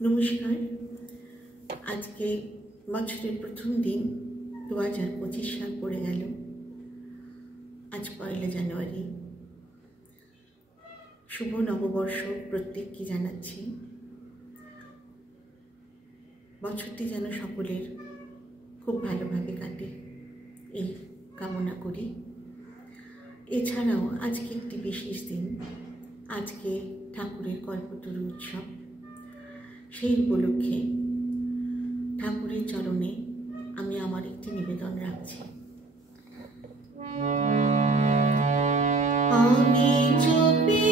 নমস্কার। আজকে বছরের প্রথম দিন 2025 সাল পড়ে গেল। আজ 1 জানুয়ারি। শুভ নববর্ষ প্রত্যেককে জানাচ্ছি। বছরটি যেন সকলের খুব ভালোভাবে কাটে এই কামনা করি। এছাড়াও আজকে একটি বিশেষ দিন, আজকে ঠাকুরের কল্পতরু উৎসব। সেই উপলক্ষে ঠাকুরের চরণে আমি আমার একটি নিবেদন রাখছি। আমি জপি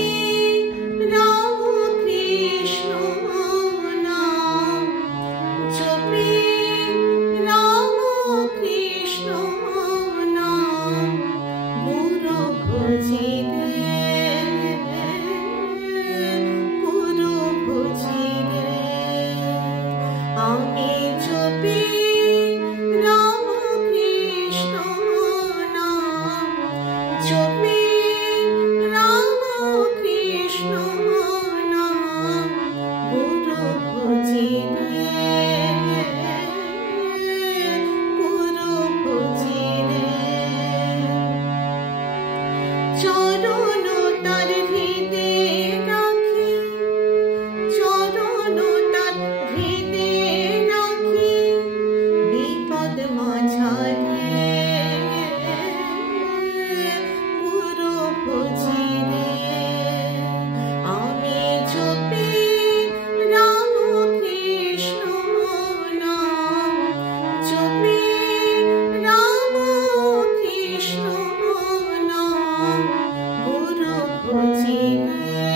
রাম কৃষ্ণ নাম, জপি রাম কৃষ্ণ নাম, গুরু ভজি রে, গুরু ভজি রে। আমি জপি রাম কৃষ্ণ নাম, জপি রাম কৃষ্ণ নাম, গুরু ভজি রে, গুরু ভজি রে। চরণ তার হৃদে রাখি, চরণ তার হৃদে রাখি, বিপদ মাঝারে, গুরু ভজি রে। আমি জপি রাম কৃষ্ণ নাম, জপি রাম কৃষ্ণ নাম, গুরু ভজি রে,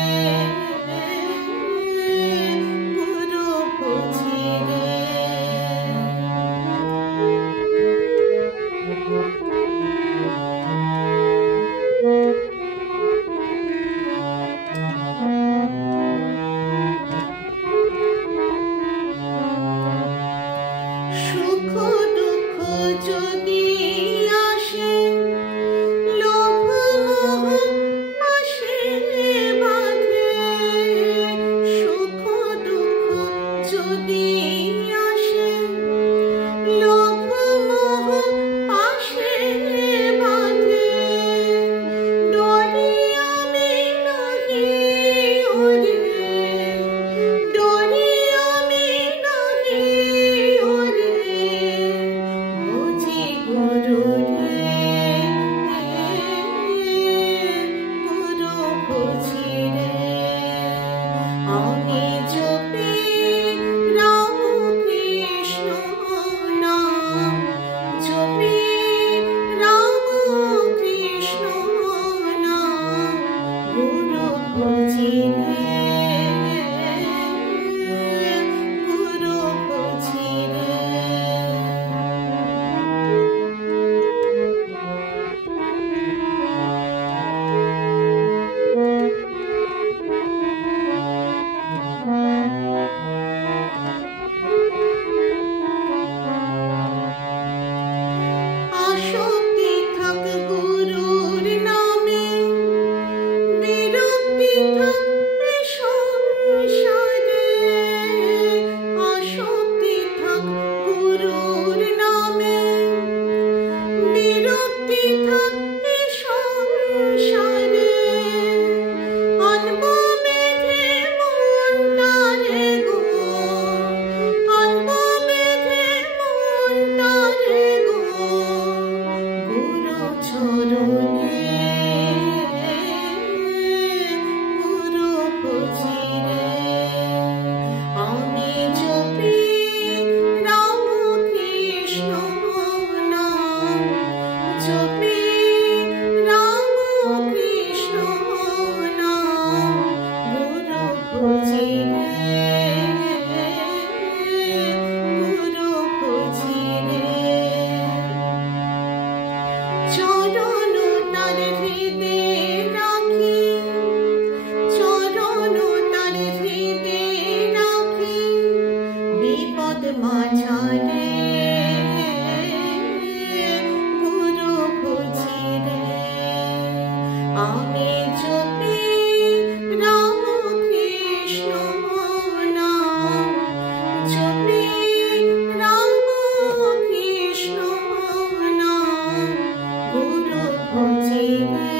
গুরু ভজি রে। সুখ দুঃখ যদি আসে, লোভ মোহ পাশে বাঁধে। সুখ দুঃখ যদি আসে, লোভ মোহ পাশে বাঁধে। ডরি আমি নাহি ওরে, ডরি আমি নাহি ওরে, ভজি গুরু রে, গুরু ভজি রে। আমি জপি রাম কৃষ্ণ নাম, জপি রাম কৃষ্ণ নাম, গুরু ভজি রে, গুরু ভজি রে। আসক্তি থাক গুরুর নামে, বিরক্তি থাক এ সংসারে। আসক্তি থাক গুরুর নামে, বিরক্তি থাক এ সংসারে। অনব বেঁধে মনটারে গো, অনব বেঁধে মনটারে গো, গুরু চরণে, গুরু ভজি রে। আমি জপি রাম কৃষ্ণ নাম, জপি রাম কৃষ্ণ নাম, গুরু ভজি রে, গুরু ভজি রে। চরণ তার হৃদে রাখি, চরণ তার হৃদে রাখি, বিপদ মাঝারে, গুরু ভজি রে। আমি জপি রাম কৃষ্ণ দেয়